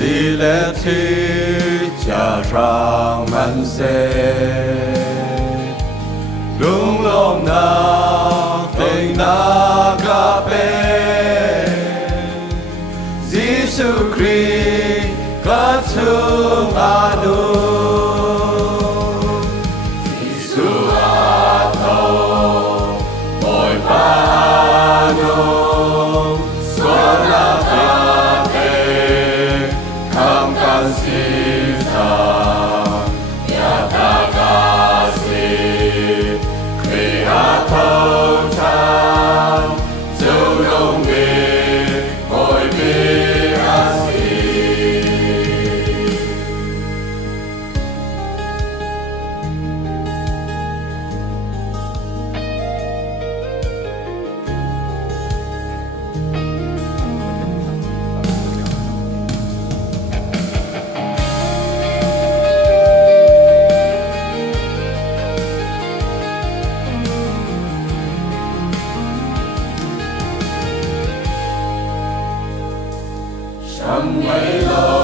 vì lẽ thế cha rằng man sẽ đúng lòng na tình na cả bên Giêsu Christ có thương adu Giêsu adu mỗi adu suara kate kam kasita ya takasi Creator ta dấu đông về mỗi bi asi trong ngày lâu